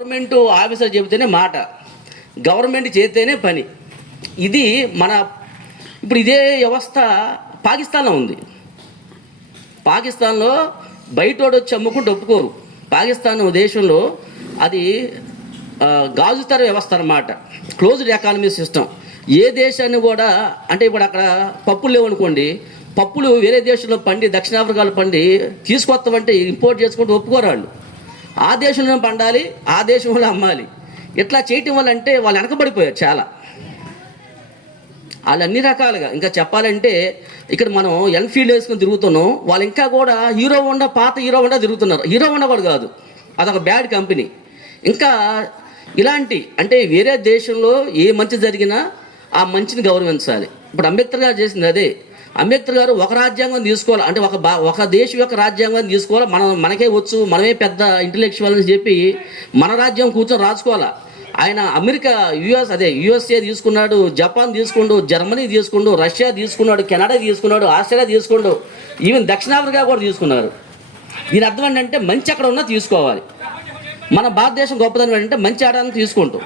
Government officer చెబితేనే మాట government చేస్తేనే పని. ఇది మన ఇప్పుడు ఇదే వ్యవస్థ పాకిస్తాన్లో ఉంది. పాకిస్తాన్లో బయటోడు వచ్చి అమ్ముకుంటూ ఒప్పుకోరు. పాకిస్తాన్ దేశంలో అది గాజుతర వ్యవస్థ అన్నమాట. Closed economy system. ఏ దేశాన్ని కూడా అంటే ఇప్పుడు అక్కడ పప్పులు లేవనుకోండి పప్పులు వేరే దేశంలో పండి దక్షిణాఫ్రికాలో పండి తీసుకొస్తామంటే ఇంపోర్ట్ చేసుకుంటూ ఒప్పుకోరు వాళ్ళు ఆ దేశంలో పండాలి ఆ దేశంలో అమ్మాలి. ఇట్లా చేయటం వల్ల అంటే వాళ్ళు వెనకబడిపోయారు చాలా. వాళ్ళు అన్ని రకాలుగా. ఇంకా చెప్పాలంటే ఇక్కడ మనం ఎన్ఫీల్డ్ వేసుకుని తిరుగుతున్నాం. వాళ్ళు ఇంకా కూడా హీరో హోండా పాత హీరో హోండా తిరుగుతున్నారు. హీరో హోండా కూడా కాదు. అదొక బ్యాడ్ కంపెనీ. ఇంకా ఇలాంటి అంటే వేరే దేశంలో ఏ మంచి జరిగినా ఆ మంచిని గౌరవించాలి. ఇప్పుడు అంబేద్కర్ గారు చేసింది అదే. అంబేద్కర్ గారు ఒక రాజ్యాంగం తీసుకోవాలి. అంటే ఒక బా ఒక దేశం యొక్క రాజ్యాంగం తీసుకోవాలి. మనం మనకే వచ్చు మనమే పెద్ద ఇంటలెక్చువల్ అని చెప్పి మన రాజ్యం కూర్చొని రాసుకోవాలా? ఆయన అమెరికా యుఎస్ అదే యుఎస్ఏ తీసుకున్నాడు జపాన్ తీసుకుండు జర్మనీ తీసుకుండు రష్యా తీసుకున్నాడు కెనడా తీసుకున్నాడు ఆస్ట్రేలియా తీసుకుండు ఈవెన్ దక్షిణాఫ్రికా కూడా తీసుకున్నారు. దీని అర్థం ఏంటంటే మంచి అక్కడ ఉన్నా తీసుకోవాలి. మన భారతదేశం గొప్పదనం ఏంటంటే మంచి ఆడాలని తీసుకుంటూ.